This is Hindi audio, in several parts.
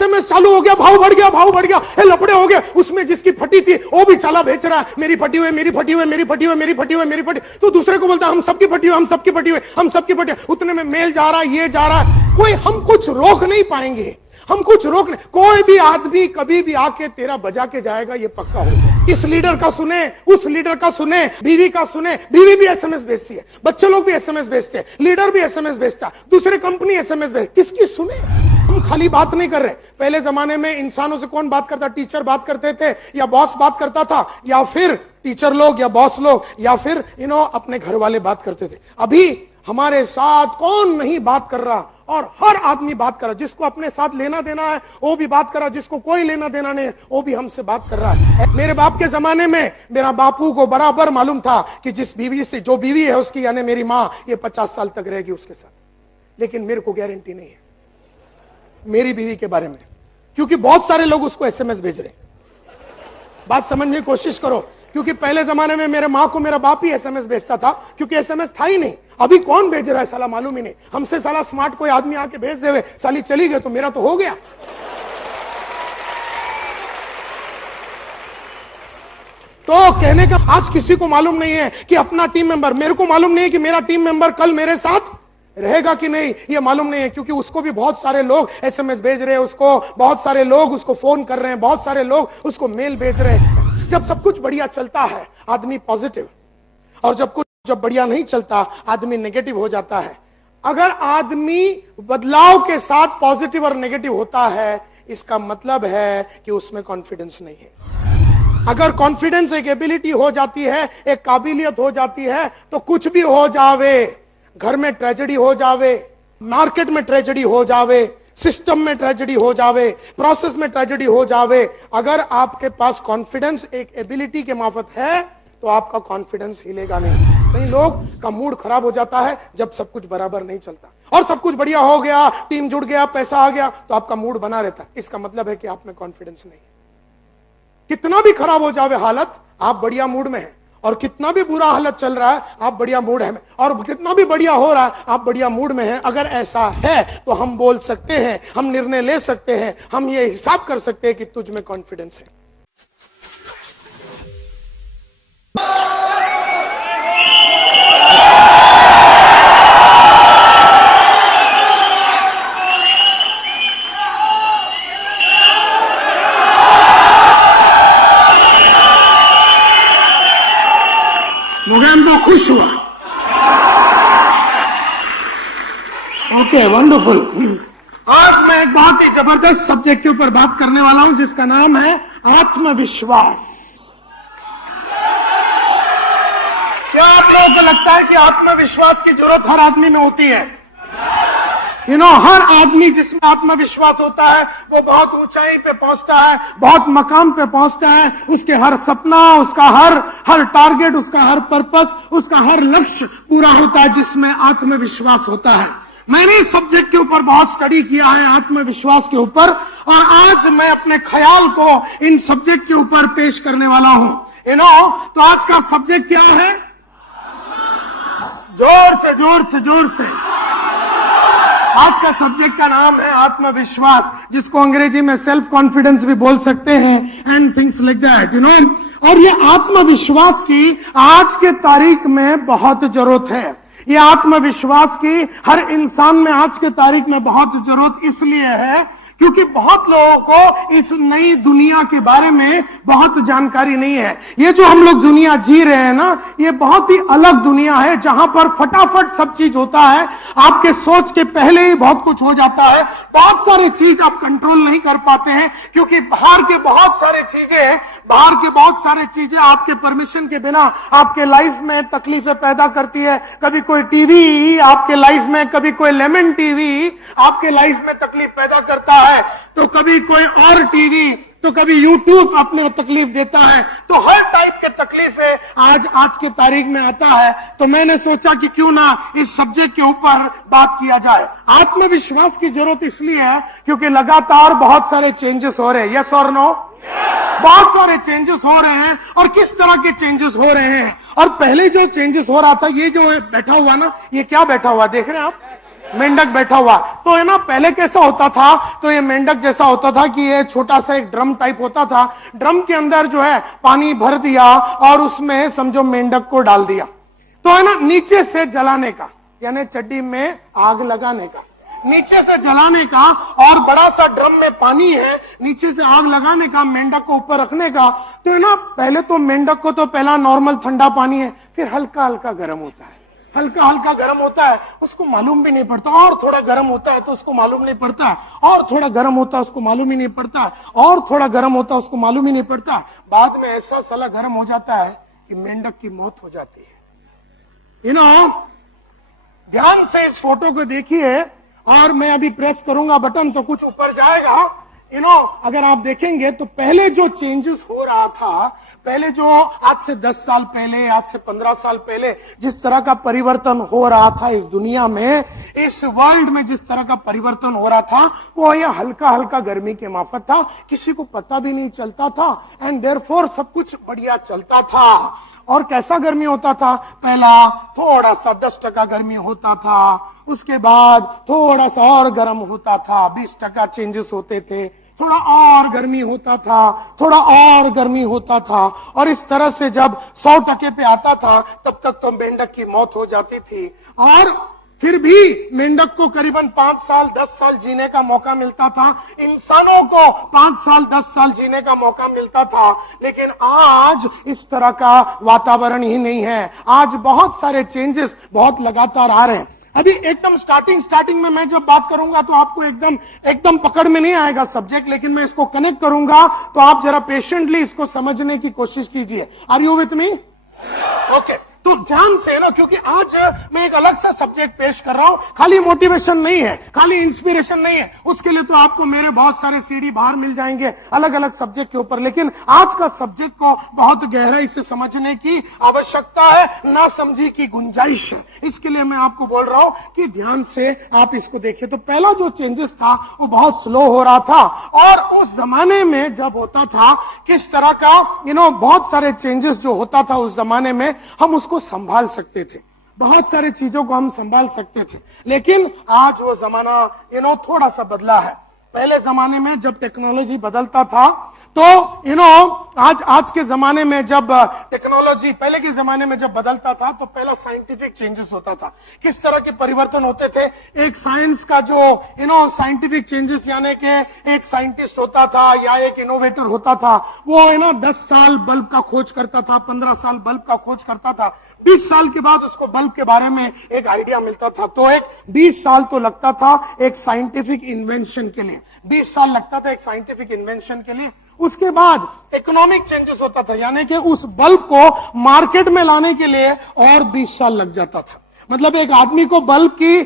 एसएमएस चालू हो गया, भाव बढ़ गया, भाव बढ़ गया, लफड़े हो गए, उसमें जिसकी फटी थी वो भी चला बेच रहा है, मेरी फटी हुई, मेरी फटी हुई, मेरी फटी हुई, मेरी फटी हुई, मेरी फटी, तो दूसरे को बोलता है हम सबकी फटी हुई, हम सबकी फटी हुई, हम सबकी फटी, उतने में मेल जा रहा है, ये जा रहा है, कोई हम कुछ रोक नहीं पाएंगे, हम कुछ रोक नहीं, कोई भी आदमी कभी भी आके तेरा बजा के जाएगा, ये पक्का हो। इस लीडर का सुने, उस लीडर का सुने, बीवी का सुने, बीवी भी एसएमएस भेजती है, बच्चे लोग भी एसएमएस भेजते हैं, लीडर भी एसएमएस भेजता है, दूसरे कंपनी एसएमएस भेज, किसकी सुने? हम खाली बात नहीं कर रहे। पहले जमाने में इंसानों से कौन बात करता? टीचर बात करते थे, या बॉस बात करता था, या फिर टीचर लोग या बॉस लोग, या फिर अपने घर वाले बात करते थे। अभी हमारे साथ कौन नहीं बात कर रहा, और हर आदमी बात कर रहा, जिसको अपने साथ लेना देना है वो भी बात कर रहा, जिसको कोई लेना देना नहीं है वो भी हमसे बात कर रहा है। मेरे बाप के जमाने में मेरा बापू को बराबर मालूम था कि जिस बीवी से, जो बीवी है उसकी, यानी मेरी मां, ये 50 साल तक रहेगी उसके साथ, लेकिन मेरे को गारंटी नहीं है मेरी बीवी के बारे में, क्योंकि बहुत सारे लोग उसको एसएमएस भेज रहे। बात समझने की कोशिश करो, क्योंकि पहले जमाने में मेरे मां को मेरा बाप ही एसएमएस भेजता था, क्योंकि एसएमएस था ही नहीं। अभी कौन भेज रहा है साला, मालूम ही नहीं। हमसे साला स्मार्ट कोई आदमी आके भेज देवे, साली चली गई तो मेरा तो हो गया। तो कहने का, आज किसी को मालूम नहीं है कि अपना टीम मेंबर, मेरे को मालूम नहीं है कि मेरा टीम मेंबर कल मेरे साथ रहेगा कि नहीं, ये मालूम नहीं है, क्योंकि उसको भी बहुत सारे लोग एसएमएस भेज रहे हैं, उसको बहुत सारे लोग उसको फोन कर रहे हैं, बहुत सारे लोग उसको मेल भेज रहे हैं। जब सब कुछ बढ़िया चलता है आदमी पॉजिटिव, और जब बढ़िया नहीं चलता आदमी नेगेटिव हो जाता है। अगर आदमी बदलाव के साथ पॉजिटिव और नेगेटिव होता है, इसका मतलब है कि उसमें कॉन्फिडेंस नहीं है। अगर कॉन्फिडेंस एक एबिलिटी हो जाती है, एक काबिलियत हो जाती है, तो कुछ भी हो जावे, घर में ट्रेजेडी हो जावे, मार्केट में ट्रेजेडी हो जावे, सिस्टम में ट्रेजेडी हो जावे, प्रोसेस में ट्रेजेडी हो जावे, अगर आपके पास कॉन्फिडेंस एक एबिलिटी के माफत है तो आपका कॉन्फिडेंस हिलेगा नहीं। कई लोग का मूड खराब हो जाता है जब सब कुछ बराबर नहीं चलता, और सब कुछ बढ़िया हो गया, टीम जुड़ गया, पैसा आ गया, तो आपका मूड बना रहता है। इसका मतलब है कि आप में कॉन्फिडेंस नहीं है। कितना भी खराब हो जावे हालत, आप बढ़िया मूड में हैं, और कितना भी बुरा हालत चल रहा है आप बढ़िया मूड है, और कितना भी बढ़िया हो रहा है आप बढ़िया मूड में हैं। अगर ऐसा है तो हम बोल सकते हैं, हम निर्णय ले सकते हैं, हम ये हिसाब कर सकते हैं कि तुझ में कॉन्फिडेंस है। तो खुश हुआ। Okay, wonderful. आज मैं एक बहुत ही जबरदस्त सब्जेक्ट के ऊपर बात करने वाला हूं, जिसका नाम है आत्मविश्वास। क्या आप लोगों को लगता है कि आत्मविश्वास की जरूरत हर आदमी में होती है? हर आदमी जिसमें आत्मविश्वास होता है वो बहुत ऊंचाई पे पहुंचता है, बहुत मकाम पे पहुंचता है। उसके हर सपना, उसका हर टारगेट, उसका हर पर्पस, उसका हर लक्ष्य पूरा होता है जिसमें आत्मविश्वास होता है। मैंने इस सब्जेक्ट के ऊपर बहुत स्टडी किया है, आत्मविश्वास के ऊपर, और आज मैं अपने ख्याल को इन सब्जेक्ट के ऊपर पेश करने वाला हूं। तो आज का सब्जेक्ट क्या है? जोर से आज का सब्जेक्ट का नाम है आत्मविश्वास, जिसको अंग्रेजी में सेल्फ कॉन्फिडेंस भी बोल सकते हैं, एंड थिंग्स लाइक दैट। और ये आत्मविश्वास की आज के तारीख में बहुत जरूरत है। ये आत्मविश्वास की हर इंसान में आज के तारीख में बहुत जरूरत इसलिए है क्योंकि बहुत लोगों को इस नई दुनिया के बारे में बहुत जानकारी नहीं है। ये जो हम लोग दुनिया जी रहे हैं ना, ये बहुत ही अलग दुनिया है, जहां पर फटाफट सब चीज होता है, आपके सोच के पहले ही बहुत कुछ हो जाता है। बहुत सारी चीज आप कंट्रोल नहीं कर पाते हैं, क्योंकि बाहर के बहुत सारे चीजें आपके परमिशन के बिना आपके लाइफ में तकलीफें पैदा करती है। कभी कोई टीवी आपके लाइफ में, कभी कोई लेमन टीवी आपके लाइफ में तकलीफ पैदा करता है, तो कभी कोई और टीवी, तो कभी यूट्यूब अपने तकलीफ देता है। तो हर टाइप के तकलीफें आज के तारीख में आता है। तो मैंने सोचा कि क्यों ना इस सब्जेक्ट के ऊपर बात किया जाए। आत्मविश्वास की जरूरत इसलिए है क्योंकि लगातार बहुत सारे चेंजेस हो रहे हैं। यस और नो? बहुत सारे चेंजेस हो रहे हैं। और किस तरह के चेंजेस हो रहे हैं? और पहले जो चेंजेस हो रहा था, ये जो बैठा हुआ ना, ये क्या बैठा हुआ देख रहे हैं आप? मेंढक बैठा हुआ। तो है ना, पहले कैसा होता था, तो ये मेंढक जैसा होता था कि ये छोटा सा एक ड्रम टाइप होता था, ड्रम के अंदर जो है पानी भर दिया और उसमें समझो मेंढक को डाल दिया, तो है ना नीचे से जलाने का, यानी चड्डी में आग लगाने का, नीचे से जलाने का, और बड़ा सा ड्रम में पानी है, नीचे से आग लगाने का, मेंढक को ऊपर रखने का। तो है ना, पहले तो मेंढक को तो पहला नॉर्मल ठंडा पानी है, फिर हल्का हल्का गर्म होता है, हल्का हल्का गर्म होता है, उसको मालूम भी नहीं पड़ता, और थोड़ा गर्म होता है तो उसको मालूम नहीं पड़ता है, और थोड़ा गर्म होता है उसको मालूम ही नहीं पड़ता है, और थोड़ा गर्म होता है उसको मालूम ही नहीं पड़ता है। बाद में ऐसा साला गर्म हो जाता है कि मेंढक की मौत हो जाती है। ध्यान से इस फोटो को देखिए, और मैं अभी प्रेस करूंगा बटन तो कुछ ऊपर जाएगा। अगर आप देखेंगे तो पहले जो चेंजेस हो रहा था, पहले जो आज से 10 साल पहले, आज से 15 साल पहले जिस तरह का परिवर्तन हो रहा था इस दुनिया में, इस वर्ल्ड में जिस तरह का परिवर्तन हो रहा था, वो ये हल्का हल्का गर्मी के माफत था, किसी को पता भी नहीं चलता था, एंड देयरफॉर सब कुछ बढ़िया चलता था। और कैसा गर्मी होता था, पहला थोड़ा सा 10% गर्मी होता था, उसके बाद थोड़ा सा और गर्म होता था, 20% चेंजेस होते थे, थोड़ा और गर्मी होता था, थोड़ा और गर्मी होता था, और इस तरह से जब 100% पे आता था तब तक तो मेंढक की मौत हो जाती थी। और फिर भी मेंढक को करीबन 5 साल 10 साल जीने का मौका मिलता था, इंसानों को 5 साल 10 साल जीने का मौका मिलता था। लेकिन आज इस तरह का वातावरण ही नहीं है, आज बहुत सारे चेंजेस बहुत लगातार आ रहे हैं। अभी एकदम स्टार्टिंग में मैं जब बात करूंगा तो आपको एकदम पकड़ में नहीं आएगा सब्जेक्ट, लेकिन मैं इसको कनेक्ट करूंगा तो आप जरा पेशेंटली इसको समझने की कोशिश कीजिए। Are you with me? Okay, तो ध्यान से ना, क्योंकि आज मैं एक अलग सा सब्जेक्ट पेश कर रहा हूं, खाली मोटिवेशन नहीं है, खाली इंस्पिरेशन नहीं है, उसके लिए तो आपको मेरे बहुत सारे सीडी बाहर मिल जाएंगे अलग अलग सब्जेक्ट के ऊपर, लेकिन आज का सब्जेक्ट को बहुत गहराई से समझने की आवश्यकता है, ना समझी की गुंजाइश है। इसके लिए मैं आपको बोल रहा हूं कि ध्यान से आप इसको देखिए। तो पहला जो चेंजेस था वो बहुत स्लो हो रहा था, और उस जमाने में जब होता था किस तरह का बहुत सारे चेंजेस जो होता था उस जमाने में, हम उसको संभाल सकते थे, बहुत सारे चीजों को हम संभाल सकते थे। लेकिन आज वो जमाना थोड़ा सा बदला है। पहले जमाने में जब टेक्नोलॉजी बदलता था तो आज के जमाने में जब टेक्नोलॉजी पहले के जमाने में जब बदलता था तो पहला साइंटिफिक चेंजेस होता था। किस तरह के परिवर्तन होते थे, एक साइंस का जो साइंटिफिक चेंजेस, यानी कि एक साइंटिस्ट होता था या एक इनोवेटर होता था, वो 10 साल बल्ब का खोज करता था, 15 साल बल्ब का खोज करता था, 20 साल के बाद उसको बल्ब के बारे में एक आइडिया मिलता था। तो एक 20 साल तो लगता था एक साइंटिफिक इन्वेंशन के लिए, 20 साल लगता था एक साइंटिफिक इन्वेंशन के लिए। उसके बाद इकोनॉमिक चेंजेस होता था, यानी कि उस बल्ब को मार्केट में लाने के लिए और 20 साल लग जाता था। मतलब एक आदमी को बल्ब की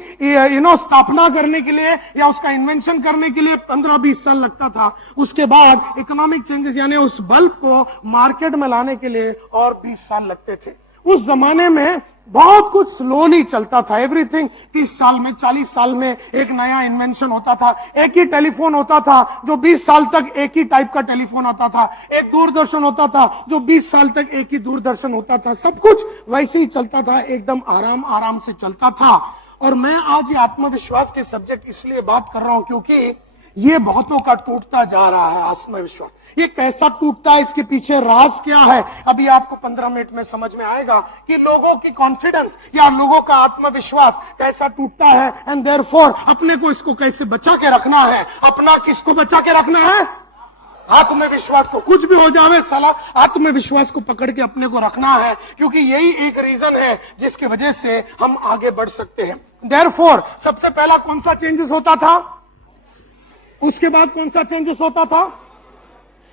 स्थापना करने के लिए या उसका इन्वेंशन करने के लिए 15-20 साल लगता था। उसके बाद इकोनॉमिक चेंजेस, यानी उस बल्ब को मार्केट में लाने के लिए और 20 साल लगते थे। उस जमाने में बहुत कुछ स्लोली चलता था, एवरीथिंग 30 साल में 40 साल में एक नया इन्वेंशन होता था। एक ही टेलीफोन होता था जो 20 साल तक एक ही टाइप का टेलीफोन आता था, एक दूरदर्शन होता था जो 20 साल तक एक ही दूरदर्शन होता था। सब कुछ वैसे ही चलता था, एकदम आराम से चलता था। और मैं आज ये आत्मविश्वास के सब्जेक्ट इसलिए बात कर रहा हूं क्योंकि ये बहुतों का टूटता जा रहा है आत्मविश्वास। ये कैसा टूटता है, इसके पीछे राज क्या है, अभी आपको 15 मिनट में समझ में आएगा कि लोगों की कॉन्फिडेंस या लोगों का आत्मविश्वास कैसा टूटता है, एंड देयरफॉर अपने को इसको कैसे बचा के रखना है। अपना किसको बचा के रखना है? आत्मविश्वास को। कुछ भी हो जावे साला, आत्मविश्वास को पकड़ के अपने को रखना है, क्योंकि यही एक रीजन है जिसकी वजह से हम आगे बढ़ सकते हैं। देयरफॉर सबसे पहला कौन सा चेंजेस होता था, उसके बाद कौन सा चेंजेस होता था?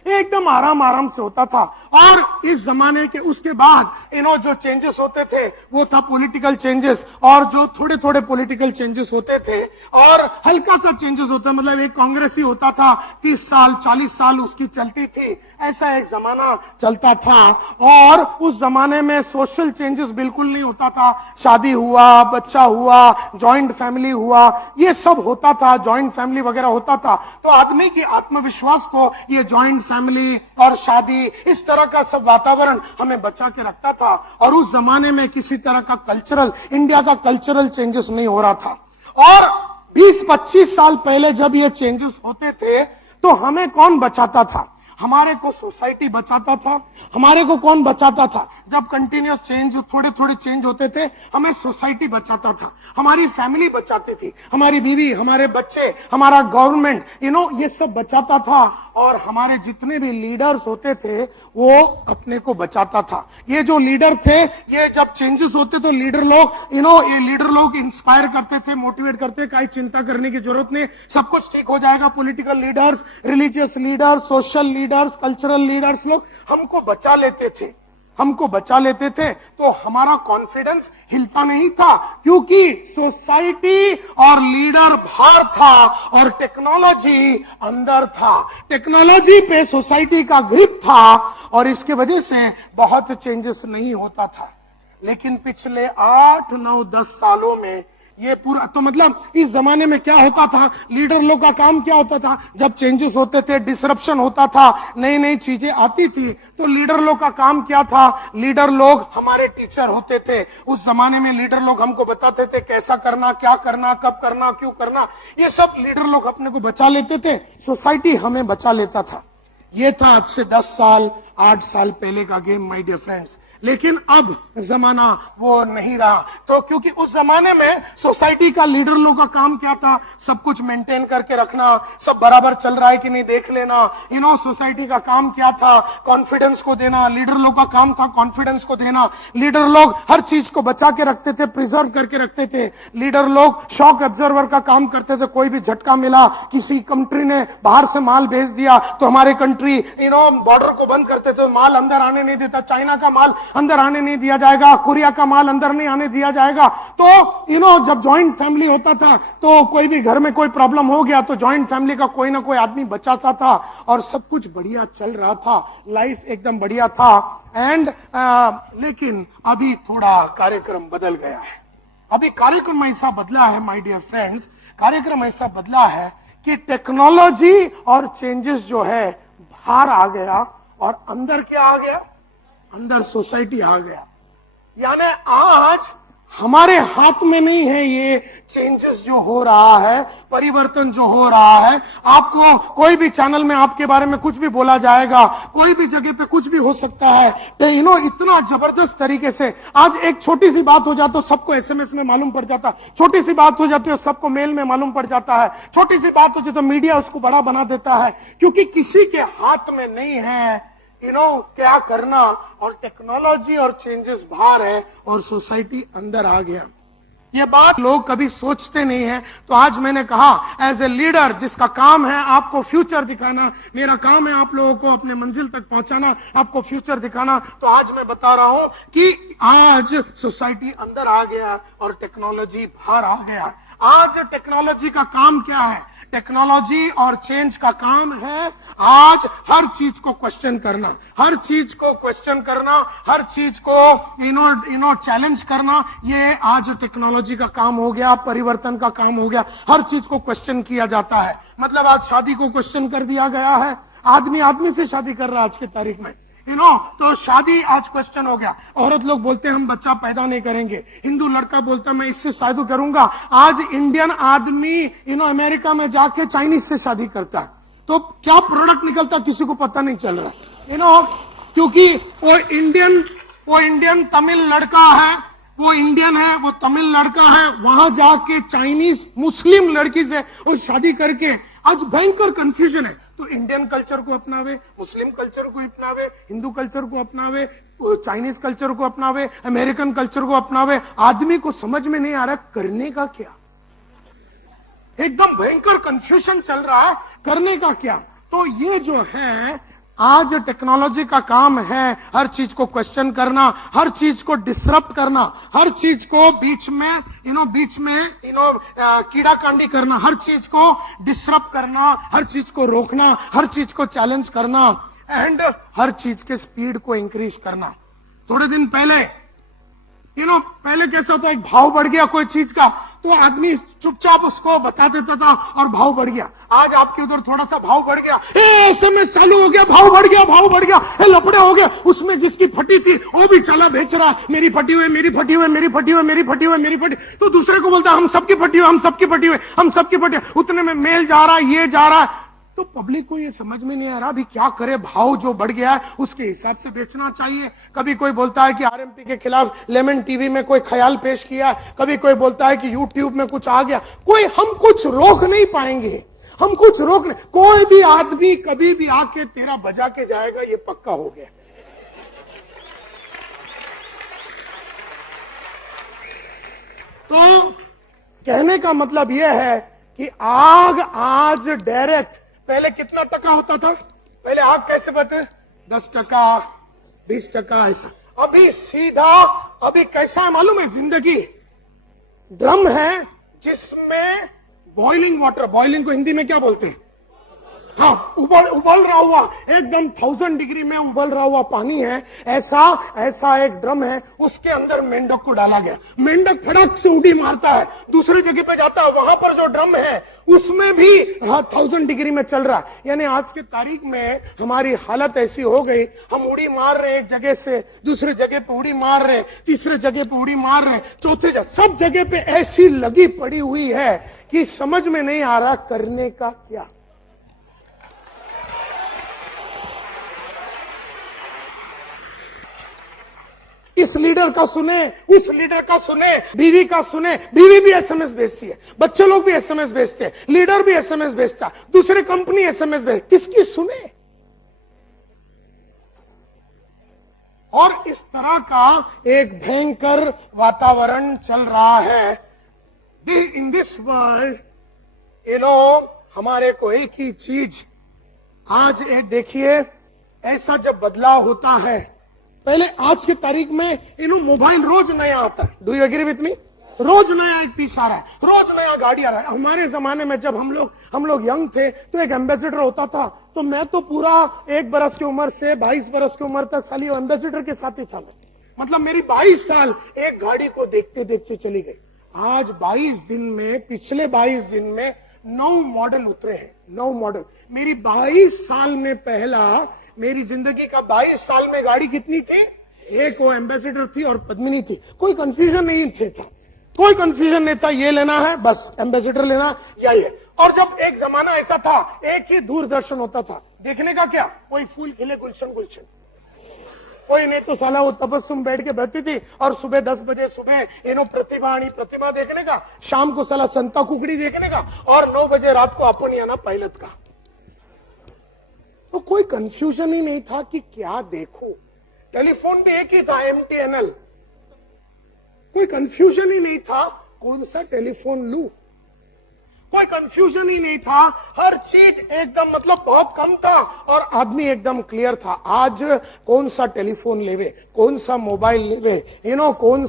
एकदम आराम से होता था। और इस जमाने के उसके बाद जो चेंजेस होते थे वो था पॉलिटिकल चेंजेस, और जो थोड़े थोड़े पॉलिटिकल चेंजेस होते थे और हल्का सा चेंजेस होता, मतलब एक कांग्रेस ही होता था 30 साल 40 साल उसकी चलती थी, ऐसा एक जमाना चलता था। और उस जमाने में सोशल चेंजेस बिल्कुल नहीं होता था, शादी हुआ, बच्चा हुआ, जॉइंट फैमिली हुआ, ये सब होता था, जॉइंट फैमिली वगैरह होता था। तो आदमी की आत्मविश्वास को ये जॉइंट फैमिली और शादी, इस तरह का सब वातावरण हमें बचा के रखता था। और उस जमाने में किसी तरह का कल्चरल, इंडिया का कल्चरल चेंजेस नहीं हो रहा था। और 20-25 साल पहले जब ये चेंजेस होते थे तो हमें कौन बचाता था? हमारे को सोसाइटी बचाता था। हमारे को कौन बचाता था? जब कंटिन्यूअस चेंज, थोड़े थोड़े चेंज होते थे, हमें सोसाइटी बचाता था, हमारी फैमिली बचाती थी, हमारी बीवी, हमारे बच्चे, हमारा गवर्नमेंट, ये सब बचाता था। और हमारे जितने भी लीडर्स होते थे वो अपने को बचाता था। ये जो लीडर थे, ये जब चेंजेस होते तो लीडर लोग, ये लीडर लोग इंस्पायर करते थे, मोटिवेट करते, कोई चिंता करने की जरूरत नहीं, सब कुछ ठीक हो जाएगा। Political leaders, religious leaders, social leaders, cultural leaders लोग हमको बचा लेते थे, हमको बचा लेते थे। तो हमारा कॉन्फिडेंस हिलता नहीं था, क्योंकि सोसाइटी और लीडर बाहर था और टेक्नोलॉजी अंदर था। टेक्नोलॉजी पे सोसाइटी का ग्रिप था और इसके वजह से बहुत चेंजेस नहीं होता था। लेकिन पिछले 8, 9, 10 सालों में ये पूरा, तो मतलब इस जमाने में क्या होता था, लीडर लोग का काम क्या होता था, जब चेंजेस होते थे, डिसरप्शन होता था, नई नई चीजें आती थी, तो लीडर लोग का काम क्या था? लीडर लोग हमारे टीचर होते थे। उस जमाने में लीडर लोग हमको बताते थे कैसा करना, क्या करना, कब करना, क्यों करना, ये सब लीडर लोग अपने को बचा लेते थे, सोसाइटी हमें बचा लेता था। ये था आज से 10 साल, 8 साल पहले का गेम, माय डियर फ्रेंड्स। लेकिन अब जमाना वो नहीं रहा। तो क्योंकि उस जमाने में सोसाइटी का, लीडर लोग का काम क्या था? सब कुछ मेंटेन करके रखना, सब बराबर चल रहा है कि नहीं देख लेना। सोसाइटी का काम क्या था? कॉन्फिडेंस को देना। लीडर लोग का काम था कॉन्फिडेंस को देना। लीडर लोग हर चीज को बचा के रखते थे, प्रिजर्व करके रखते थे। लीडर लोग शॉक ऑब्जर्वर का काम करते थे। कोई भी झटका मिला, किसी कंट्री ने बाहर से माल भेज दिया तो हमारे कंट्री बॉर्डर को बंद करते थे, माल अंदर आने नहीं देता। चाइना का माल अंदर आने नहीं दिया जाएगा, कोरिया का माल अंदर नहीं आने दिया जाएगा। तो जब जॉइंट फैमिली होता था तो कोई भी घर में कोई प्रॉब्लम हो गया तो जॉइंट फैमिली का कोई ना कोई आदमी बचाता था और सब कुछ बढ़िया चल रहा था, लाइफ एकदम बढ़िया था। लेकिन अभी थोड़ा कार्यक्रम बदल गया है। अभी कार्यक्रम ऐसा बदला है माय डियर फ्रेंड्स, कार्यक्रम ऐसा बदला है कि टेक्नोलॉजी और चेंजेस जो है बाहर आ गया और अंदर क्या आ गया? अंदर सोसाइटी आ गया। यानी आज हमारे हाथ में नहीं है ये चेंजेस जो हो रहा है, परिवर्तन जो हो रहा है। आपको कोई भी चैनल में आपके बारे में कुछ भी बोला जाएगा, कोई भी जगह पे कुछ भी हो सकता है। इतना जबरदस्त तरीके से आज एक छोटी सी बात हो जाती तो सबको एसएमएस में मालूम पड़ जाता, छोटी सी बात हो जाती है सबको मेल में मालूम पड़ जाता है, छोटी सी बात हो जाती तो मीडिया उसको बड़ा बना देता है, क्योंकि किसी के हाथ में नहीं है क्या करना। और टेक्नोलॉजी और चेंजेस बाहर है और सोसाइटी अंदर आ गया। ये बात लोग कभी सोचते नहीं है। तो आज मैंने कहा एज ए लीडर जिसका काम है आपको फ्यूचर दिखाना, मेरा काम है आप लोगों को अपने मंजिल तक पहुंचाना, आपको फ्यूचर दिखाना। तो आज मैं बता रहा हूं कि आज सोसाइटी अंदर आ गया और टेक्नोलॉजी बाहर आ गया। आज टेक्नोलॉजी का काम क्या है? टेक्नोलॉजी और चेंज का काम है आज हर चीज को क्वेश्चन करना, हर चीज को क्वेश्चन करना, हर चीज को चैलेंज करना। ये आज टेक्नोलॉजी का काम हो गया, परिवर्तन का काम हो गया। हर चीज को क्वेश्चन किया जाता है। मतलब आज शादी को क्वेश्चन कर दिया गया है। आदमी आदमी से शादी कर रहा है आज की तारीख में, तो शादी आज क्वेश्चन हो गया। औरत लोग बोलते हैं हम बच्चा पैदा नहीं करेंगे, हिंदू लड़का बोलता मैं इससे शादी करूंगा। आज इंडियन आदमी अमेरिका में जाके चाइनीज से शादी करता है, तो क्या प्रोडक्ट निकलता किसी को पता नहीं चल रहा। क्योंकि वो इंडियन तमिल लड़का है, वो इंडियन है, वो तमिल लड़का है, वहां जाके चाइनीज मुस्लिम लड़की से वो शादी करके आज भयंकर कंफ्यूजन है। तो इंडियन कल्चर को अपनावे, मुस्लिम कल्चर को अपनावे, हिंदू कल्चर को अपनावे, चाइनीज कल्चर को अपनावे, अमेरिकन कल्चर को अपनावे। आदमी को समझ में नहीं आ रहा करने का क्या, एकदम भयंकर कंफ्यूजन चल रहा है, करने का क्या। तो ये जो है आज टेक्नोलॉजी का काम है हर चीज को क्वेश्चन करना, हर चीज को डिसरप्ट करना, हर चीज को बीच में कीड़ा कांडी करना, हर चीज को डिसरप्ट करना, हर चीज को रोकना, हर चीज को चैलेंज करना एंड हर चीज के स्पीड को इंक्रीज करना। थोड़े दिन पहले पहले कैसा होता है, भाव बढ़ गया कोई चीज का तो आदमी चुपचाप उसको बता देता था और भाव बढ़ गया। आज आपके उधर थोड़ा सा भाव बढ़ गया, एसएमएस चालू हो गया, भाव बढ़ गया, भाव बढ़ गया, लफड़े हो गए, उसमें जिसकी फटी थी वो भी चला बेच रहा, मेरी फटी हुई, मेरी फटी हुई, मेरी फटी हुई, मेरी फटी हुई, मेरी फटी, तो दूसरे को बोलता हम सबकी फटी हुई, हम सबकी फटी हुई, हम सबकी फटी हुई, उतने में मेल जा रहा है, ये जा रहा है। तो पब्लिक को ये समझ में नहीं आ रहा अभी क्या करे, भाव जो बढ़ गया है उसके हिसाब से बेचना चाहिए। कभी कोई बोलता है कि आरएमपी के खिलाफ लेमन टीवी में कोई ख्याल पेश किया, कभी कोई बोलता है कि यूट्यूब में कुछ आ गया, कोई हम कुछ रोक नहीं पाएंगे, हम कुछ रोक नहीं, कोई भी आदमी कभी भी आके तेरा बजा के जाएगा, ये पक्का हो गया। तो कहने का मतलब यह है कि आग आज डायरेक्ट, पहले कितना टका होता था, पहले आग कैसे बते, 10%, 20%, ऐसा, अभी सीधा, अभी कैसा है मालूम है, जिंदगी ड्रम है जिसमें बॉइलिंग वाटर, बॉइलिंग को हिंदी में क्या बोलते हैं, हाँ, उबल रहा हुआ, एकदम 1000 डिग्री में उबल रहा हुआ पानी है, ऐसा एक ड्रम है, उसके अंदर मेंढक को डाला गया, मेंढक फड़क से उड़ी मारता है, दूसरी जगह पे जाता है, वहां पर जो ड्रम है उसमें भी 1000 डिग्री में चल रहा है। यानी आज की तारीख में हमारी हालत ऐसी हो गई, हम उड़ी मार रहे हैं एक जगह से दूसरी जगह पे, उड़ी मार रहे हैं तीसरे जगह पे, उड़ी मार रहे हैं चौथे जगह, सब जगह पे ऐसी लगी पड़ी हुई है कि समझ में नहीं आ रहा करने का क्या। इस लीडर का सुने, उस लीडर का सुने, बीवी का सुने, बीवी भी एसएमएस भेजती है, बच्चे लोग भी एसएमएस भेजते हैं, लीडर भी एसएमएस भेजता है, दूसरे कंपनी एसएमएस भेज, किसकी सुने। और इस तरह का एक भयंकर वातावरण चल रहा है इन दिस वर्ल्ड। हमारे को एक ही चीज आज एक देखिए, ऐसा जब बदलाव होता है, पहले आज की तारीख में मोबाइल रोज नया आता है, do you agree with me, रोज नया एक पीस आ रहा है, रोज नया गाड़ी आ रहा है। हमारे जमाने में जब हम लोग यंग थे तो एक एम्बेसडर होता था, तो मैं तो पूरा 1 बरस की उम्र से 22 बरस की उम्र तक साली एम्बेसडर के साथ ही था मैं, मतलब मेरी 22 साल एक गाड़ी को देखते देखते चली गई। आज 22 दिन में, पिछले 22 दिन में 9 मॉडल उतरे हैं, 9 मॉडल। मेरी 22 साल में पहला, मेरी जिंदगी का 22 साल में गाड़ी कितनी थी, एक वो एम्बेसडर थी और पद्मिनी थी, कोई कंफ्यूजन नहीं था, कोई कंफ्यूजन नहीं था, ये लेना है बस एम्बेसडर लेना या ये। और जब एक जमाना ऐसा था, एक ही दूरदर्शन होता था, देखने का क्या, कोई फूल खिले गुलशन गुलशन, कोई नहीं तो साला वो तबस्सुम बैठ के बैठती थी, और सुबह 10 बजे सुबह प्रतिमा देखने का, शाम को साला संता कुकड़ी देखने का, और 9 बजे रात को अपन आना पायलट का। तो कोई कंफ्यूजन ही नहीं था कि क्या देखो। टेलीफोन भी एक ही था, MTNL, कोई कंफ्यूजन ही नहीं था कौन सा टेलीफोन लूं, कोई कंफ्यूजन ही नहीं था, हर चीज एकदम मतलब बहुत कम था और आदमी एकदम क्लियर था। आज कौन सा टेलीफोन लेवे, कौन सा मोबाइल लेवे, कौन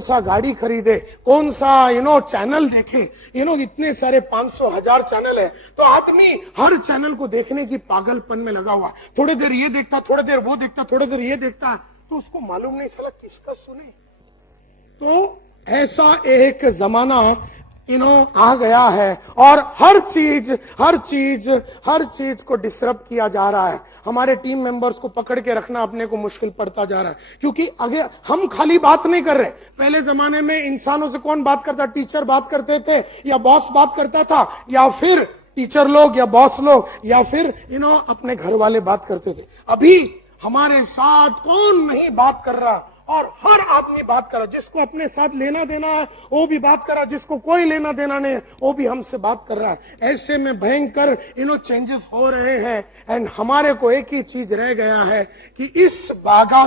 सा गाड़ी खरीदे, कौन सा चैनल देखे, इतने सारे 500,000 चैनल है, तो आदमी हर चैनल को देखने की पागलपन में लगा हुआ, थोड़ी देर ये देखता, थोड़ी देर वो देखता, थोड़ी देर ये देखता, तो उसको मालूम नहीं साला किसका सुने। तो ऐसा एक जमाना आ गया है और हर चीज को डिसरप्ट किया जा रहा है। हमारे टीम मेंबर्स को पकड़ के रखना अपने को मुश्किल पड़ता जा रहा है, क्योंकि आगे हम खाली बात नहीं कर रहे। पहले जमाने में इंसानों से कौन बात करता, टीचर बात करते थे या बॉस बात करता था, या फिर टीचर लोग या बॉस लोग या फिर अपने घर वाले बात करते थे। अभी हमारे साथ कौन नहीं बात कर रहा, और हर आदमी बात कर रहा, जिसको अपने साथ लेना देना है वो भी बात कर रहा, जिसको कोई लेना देना नहीं वो भी हमसे बात कर रहा है। ऐसे में भयंकर चेंजेस हो रहे हैं, एंड हमारे को एक ही चीज रह गया है कि इस भागा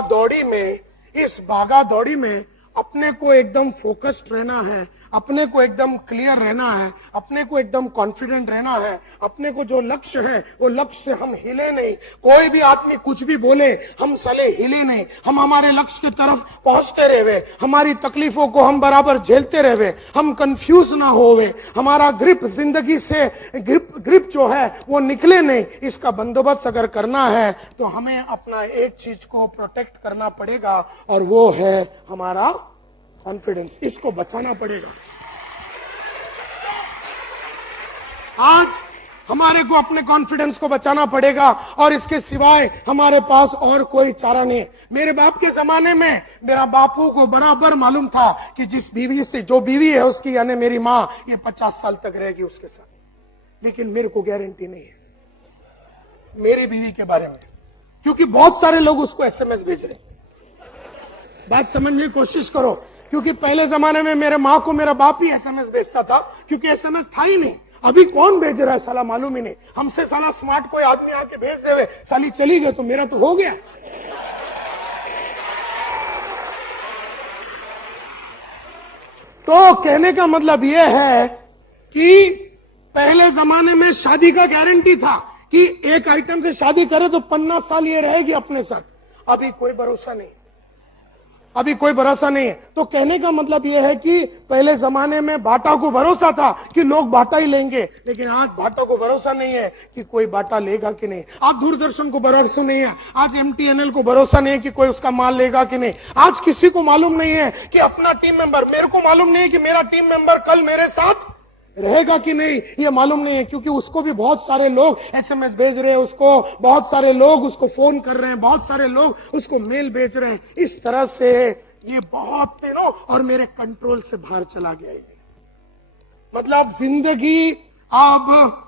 दौड़ी में अपने को एकदम फोकस्ड रहना है, अपने को एकदम क्लियर रहना है, अपने को एकदम कॉन्फिडेंट रहना है। अपने को जो लक्ष्य है वो लक्ष्य से हम हिले नहीं। कोई भी आदमी कुछ भी बोले, हम साले हिले नहीं, हम हमारे लक्ष्य की तरफ पहुंचते रहे, हमारी तकलीफों को हम बराबर झेलते रहे, हम कंफ्यूज ना होवे, हमारा ग्रिप जिंदगी से ग्रिप जो है वो निकले नहीं। इसका बंदोबस्त अगर करना है तो हमें अपना एक चीज को प्रोटेक्ट करना पड़ेगा, और वो है हमारा कॉन्फिडेंस, इसको बचाना पड़ेगा। आज हमारे को अपने कॉन्फिडेंस को बचाना पड़ेगा और इसके सिवाय हमारे पास और कोई चारा नहीं है। मेरे बाप के जमाने में मेरा बापू को बराबर मालूम था कि जिस बीवी से, जो बीवी है उसकी यानी मेरी मां, ये 50 साल तक रहेगी उसके साथ, लेकिन मेरे को गारंटी नहीं है मेरी बीवी के बारे में, क्योंकि बहुत सारे लोग उसको एसएमएस भेज रहे हैं। बात समझने की कोशिश करो, क्योंकि पहले जमाने में मेरे मां को मेरा बाप ही एसएमएस भेजता था, क्योंकि एसएमएस था ही नहीं। अभी कौन भेज रहा है साला, मालूम ही नहीं। हमसे साला स्मार्ट कोई आदमी आके भेज देवे, साली चली गई तो मेरा तो हो गया। तो कहने का मतलब यह है कि पहले जमाने में शादी का गारंटी था कि एक आइटम से शादी करे तो 50 साल ये रहेगी अपने साथ। अभी कोई भरोसा नहीं, अभी कोई भरोसा नहीं है। तो कहने का मतलब यह है कि पहले जमाने में बाटा को भरोसा था कि लोग बाटा ही लेंगे, लेकिन आज बाटा को भरोसा नहीं है कि कोई बाटा लेगा कि नहीं। आज दूरदर्शन को भरोसा नहीं है, आज एमटीएनएल को भरोसा नहीं है कि कोई उसका माल लेगा कि नहीं। आज किसी को मालूम नहीं है कि अपना टीम मेंबर, मेरे को मालूम नहीं है कि मेरा टीम मेंबर कल मेरे साथ रहेगा कि नहीं, ये मालूम नहीं है, क्योंकि उसको भी बहुत सारे लोग एसएमएस भेज रहे हैं, उसको बहुत सारे लोग उसको फोन कर रहे हैं, बहुत सारे लोग उसको मेल भेज रहे हैं। इस तरह से ये बहुत दिनों और मेरे कंट्रोल से बाहर चला गया है। मतलब जिंदगी अब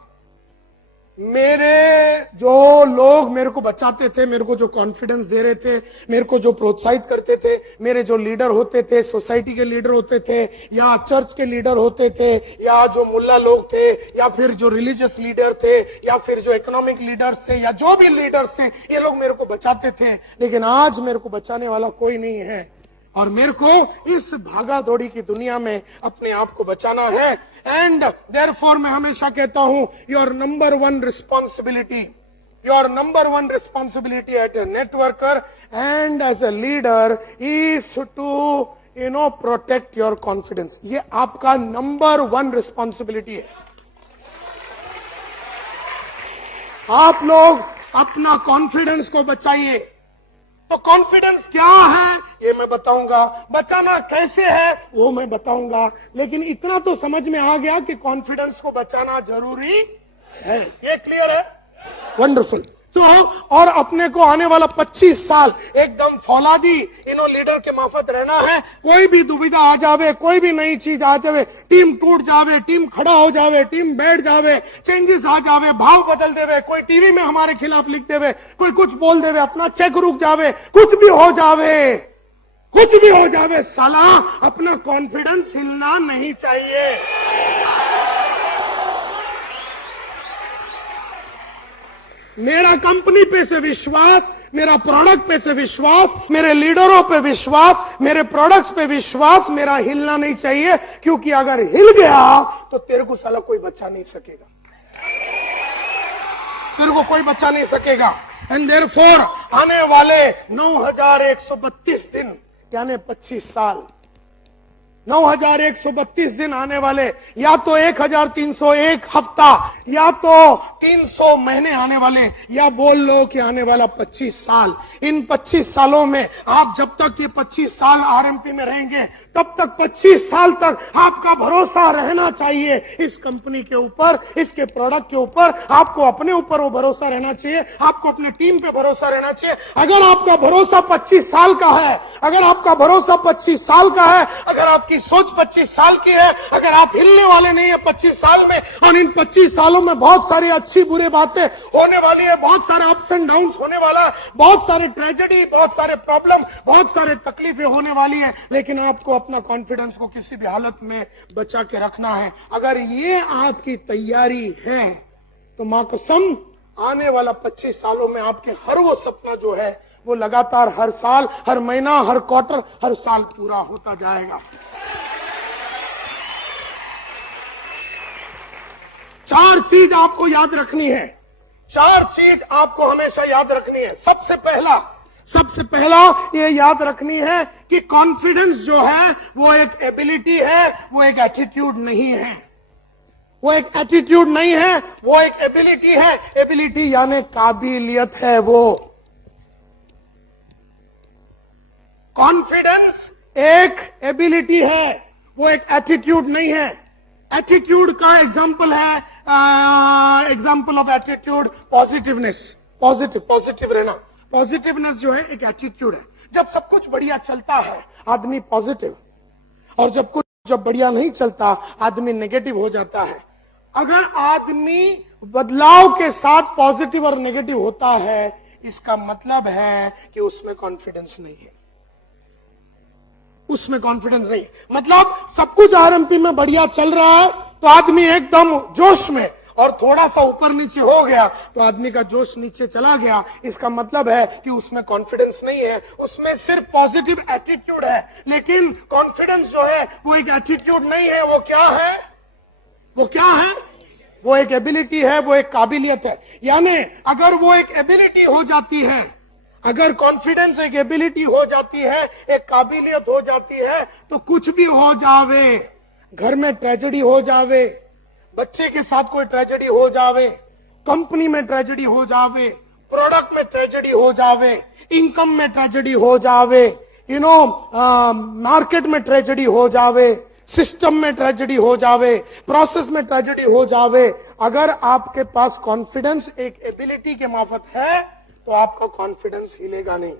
मेरे जो लोग मेरे को बचाते थे, मेरे को जो कॉन्फिडेंस दे रहे थे, मेरे को जो प्रोत्साहित करते थे, मेरे जो लीडर होते थे, सोसाइटी के लीडर होते थे या चर्च के लीडर होते थे या जो मुल्ला लोग थे या फिर जो रिलीजियस लीडर थे या फिर जो इकोनॉमिक लीडर्स थे या जो भी लीडर्स थे, ये लोग मेरे को बचाते थे। लेकिन आज मेरे को बचाने वाला कोई नहीं है और मेरे को इस भागा दौड़ी की दुनिया में अपने आप को बचाना है। एंड देयरफॉर मैं हमेशा कहता हूं, your number one responsibility at a networker and as a leader is to protect your confidence. ये आपका नंबर वन रिस्पॉन्सिबिलिटी है। आप लोग अपना कॉन्फिडेंस को बचाइए। तो कॉन्फिडेंस क्या है ये मैं बताऊंगा, बचाना कैसे है वो मैं बताऊंगा, लेकिन इतना तो समझ में आ गया कि कॉन्फिडेंस को बचाना जरूरी है। ये क्लियर है? वंडरफुल। तो और अपने को आने वाला 25 साल एकदम फौलादी लीडर के मार्फत रहना है। कोई भी दुविधा आ जावे, कोई भी नई चीज आ जावे, टीम टूट जावे, टीम खड़ा हो जावे, टीम बैठ जावे, चेंजेस आ जावे, भाव बदल देवे, कोई टीवी में हमारे खिलाफ लिख देवे, कोई कुछ बोल देवे, अपना चेक रुक जावे, कुछ भी हो जावे, साला अपना कॉन्फिडेंस हिलना नहीं चाहिए। मेरा कंपनी पे से विश्वास, मेरा प्रोडक्ट पे से विश्वास, मेरे लीडरों पे विश्वास, मेरे प्रोडक्ट्स पे विश्वास मेरा हिलना नहीं चाहिए, क्योंकि अगर हिल गया तो तेरे को साला कोई बचा नहीं सकेगा, तेरे को कोई बचा नहीं सकेगा। एंड देयरफॉर आने वाले 9132 दिन यानी 25 साल, 9132 दिन आने वाले, या तो 1301 हफ्ता या तो 300 महीने आने वाले, या बोल लो कि आने वाला 25 साल। इन 25 सालों में आप जब तक ये 25 साल आरएमपी में रहेंगे तब तक 25 साल तक आपका भरोसा रहना चाहिए इस कंपनी के ऊपर, इसके प्रोडक्ट के ऊपर। आपको अपने ऊपर वो भरोसा रहना चाहिए, आपको अपने टीम पे भरोसा रहना चाहिए। अगर आपका भरोसा 25 साल का है, अगर आपका भरोसा 25 साल का है, अगर आपकी सोच 25 साल की है, अगर आप हिलने वाले नहीं है 25 साल में, और इन 25 सालों में बहुत सारी अच्छी बुरी बातें होने वाली है, बहुत सारे अप्स एंड डाउन्स होने वाला है, बहुत सारे ट्रेजेडी, बहुत सारे प्रॉब्लम, बहुत सारे तकलीफें होने वाली है, लेकिन आपको अपना कॉन्फिडेंस को किसी भी हालत में बचा के रखना है। अगर ये आपकी तैयारी है तो मां कसम आने वाला 25 सालों में आपके हर वो सपना जो है वो लगातार हर साल, हर महीना, हर क्वार्टर, हर साल पूरा होता जाएगा। 4 चीज आपको याद रखनी है, 4 चीज आपको हमेशा याद रखनी है। सबसे पहला ये याद रखनी है कि कॉन्फिडेंस जो है वो एक एबिलिटी है, वो एक एटीट्यूड नहीं है। वो एक एटीट्यूड नहीं है, वो एक एबिलिटी है। एबिलिटी यानी काबिलियत है। वो कॉन्फिडेंस एक एबिलिटी है, वो एक एटीट्यूड नहीं है। एटीट्यूड का एग्जाम्पल है, example of attitude positiveness. Positive रहना, पॉजिटिवनेस जो है एक एटीट्यूड है। जब सब कुछ बढ़िया चलता है आदमी पॉजिटिव, और जब बढ़िया नहीं चलता आदमी नेगेटिव हो जाता है। अगर आदमी बदलाव के साथ पॉजिटिव और नेगेटिव होता है, इसका मतलब है कि उसमें कॉन्फिडेंस नहीं है, उसमें कॉन्फिडेंस नहीं। मतलब सब कुछ आरएमपी में बढ़िया चल रहा है तो आदमी एकदम जोश में, और थोड़ा सा ऊपर नीचे हो गया तो आदमी का जोश नीचे चला गया। इसका मतलब है कि उसमें कॉन्फिडेंस नहीं है, उसमें सिर्फ पॉजिटिव एटीट्यूड है। लेकिन कॉन्फिडेंस जो है वो एक एटीट्यूड नहीं है, वो क्या है? वो क्या है? वो एक एबिलिटी है, वो एक काबिलियत है। यानी अगर वो एक एबिलिटी हो जाती है, अगर कॉन्फिडेंस एक एबिलिटी हो जाती है, एक काबिलियत हो जाती है, तो कुछ भी हो जावे, घर में ट्रेजेडी हो जावे, बच्चे के साथ कोई ट्रेजेडी हो जावे, कंपनी में ट्रेजेडी हो जावे, प्रोडक्ट में ट्रेजेडी हो जावे, इनकम में ट्रेजेडी हो जावे, मार्केट में ट्रेजेडी हो जावे, सिस्टम में ट्रेजेडी हो जावे, प्रोसेस में ट्रेजेडी हो जावे, अगर आपके पास कॉन्फिडेंस एक एबिलिटी के मार्फत है तो आपका कॉन्फिडेंस हिलेगा नहीं।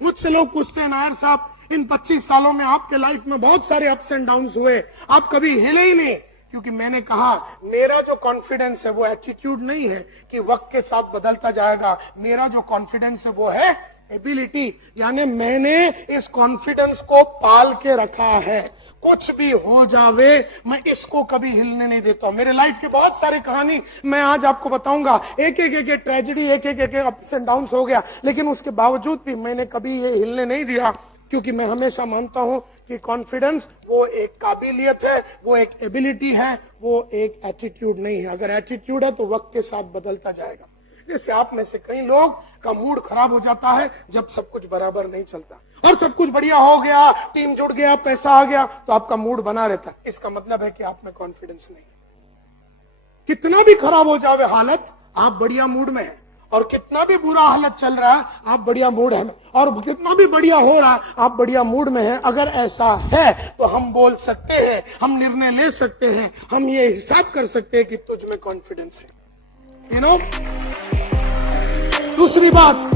मुझसे लोग पूछते हैं, नायर साहब इन 25 सालों में आपके लाइफ में बहुत सारे अप्स एंड डाउन्स हुए, आप कभी हिले ही नहीं। क्योंकि मैंने कहा मेरा जो कॉन्फिडेंस है वो एटीट्यूड नहीं है कि वक्त के साथ बदलता जाएगा। मेरा जो कॉन्फिडेंस है वो है एबिलिटी। यानी मैंने इस कॉन्फिडेंस को पाल के रखा है, कुछ भी हो जावे मैं इसको कभी हिलने नहीं देता हूं। मेरे लाइफ के बहुत सारी कहानी मैं आज आपको बताऊंगा, एक एक ट्रेजेडी, एक एक अप्स एंड डाउन्स हो गया, लेकिन उसके बावजूद भी मैंने कभी ये हिलने नहीं दिया। क्योंकि मैं हमेशा मानता हूं कि कॉन्फिडेंस वो एक काबिलियत है, वो एक एबिलिटी है, वो एक एटीट्यूड नहीं है। अगर एटीट्यूड है तो वक्त के साथ बदलता जाएगा। जैसे आप में से कई लोग का मूड खराब हो जाता है जब सब कुछ बराबर नहीं चलता, और सब कुछ बढ़िया हो गया, टीम जुड़ गया, पैसा आ गया, तो आपका मूड बना रहता है। इसका मतलब है कि आप में कॉन्फिडेंस नहीं है। कितना भी खराब हो जावे हालत, आप बढ़िया मूड में है, और कितना भी बुरा हालत चल रहा है आप बढ़िया मूड है, और कितना भी बढ़िया हो रहा है आप बढ़िया मूड में है। अगर ऐसा है तो हम बोल सकते हैं, हम निर्णय ले सकते हैं, हम ये हिसाब कर सकते हैं कि तुझ में कॉन्फिडेंस है। दूसरी बात,